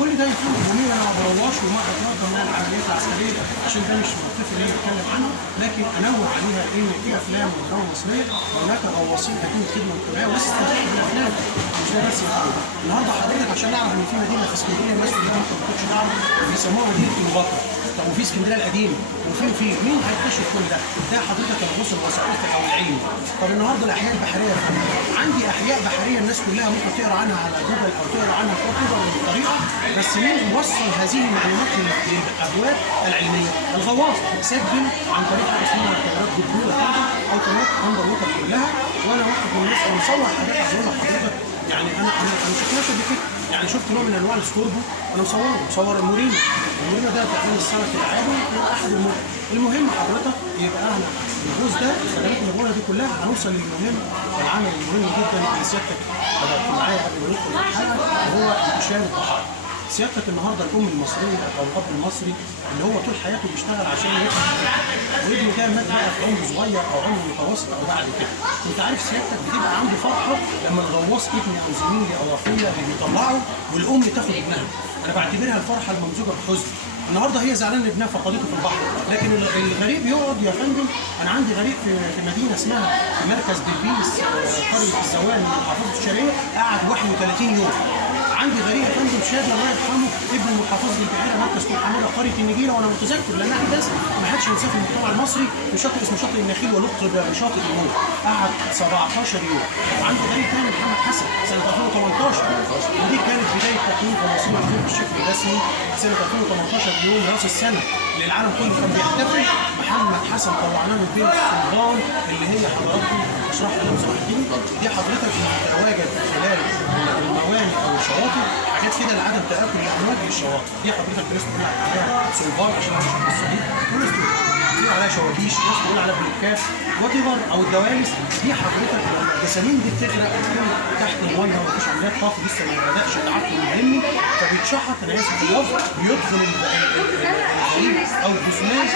كل ده يكون جميل. انا ما بروّاش وما اتناقض مع العمليات العسكريه عشان ده مش موقفي اللي بتكلم عنه، لكن انوه عليها ان في افلام ودراما مصريه هناك غواصين قدموا خدمه مجتمعيه ولسه تستحق بالافلام. مش ده بس يا فندم، النهارده حضرتك عشان نعرف ان في مدينه في اسكندريه الناس كلها ممكن ما كنتش تعرف بيسموها مدينه كليوباترا. طب وفي اسكندريه القديمه وفي مين هيكتشف كل ده؟ ده حضرتك الغوص الوثائقي او العلمي. طب النهارده الاحياء البحريه يا فندم، عندي احياء بحريه الناس كلها ممكن تقرا عنها على جوجل او تقرا عنها في افضل بطريقه، بس مين وصل هذه المعلومات للابواب العلميه؟ الغواص سجل عن طريق حاجه اسمها قنوات جوجل او قنوات اندر ووتر كلها، وانا واحد من الناس انا مصور حاجات عايز اقول لحضرتك. يعني انا ما شفناش قبل كده، يعني شفت نوع من انواع السكوربو انا مصور المورينا ده تقريبا السمك العادي احد المدن. المهم حضرتك يبقى احنا الجزء ده الخدمات اللي بقولها دي كلها هنوصل للمهم والعمل المهم جدا اللي سيادتك بدات معايا قبل ما ندخل الحلقه وهو انتشار الضحايا. سيادتك النهارده الام المصريه او الاب المصري اللي هو طول حياته بيشتغل عشان يفتح وابنه ده مات بقى في عمر صغير او عمر متوسط او بعد كده، انت عارف سيادتك بتبقى عنده فرحه لما الغواص ابني او زميلي او اخويا اللي بيطلعه والام تاخد ابنها. انا بعتبرها الفرحه الممزوجه بحزن. النهارده هي زعلانه ابنها فقدته في البحر، لكن الغريب يقعد يا فندم. انا عندي غريب في مدينه اسمها في مركز بلبيس قريه الزوال من محافظه الشرقيه قعد 31 يوم. عندي غريب يا فندم شادي الله يرحمه ابن المحافظ البحيره مركز طول حموده قريه النجيله، وانا متذكر لانها احداث ما حدش ينساه في المجتمع المصري في شاطئ اسمه شاطئ النخيل ولقب بشاطئ الموت، قعد 17 يوم. وعندي غريب ثاني محمد حسن سنه 2018 ودي كانت بدايه تكوين غواصين الخير بشكل رسمي سنه 2018 يوم راس السنه اللي العالم كله كان بيحتفل. محمد حسن طلعناه من بين السلطان اللي هي حضراتكم اشرح لهم صلاحين دي حضرتك بتتواجد خلال الموانئ او الشواطئ حاجات كده لعدم تاكل الامواج للشواطئ. دي حضرتك الناس بتقول عليها سولفار عشان مش الصديق، وناس بتقول عليها شوابيش، وناس بتقول عليها بلوكات وات ايفر او الدوالس. دي حضرتك الجسامين دي بتغرق تحت الميه ومفيش عمليات طفو لسه ما بداش التعقم العلمي، فبيتشحط انا اسف في اللفظ بيدخل الغريب او الجثمان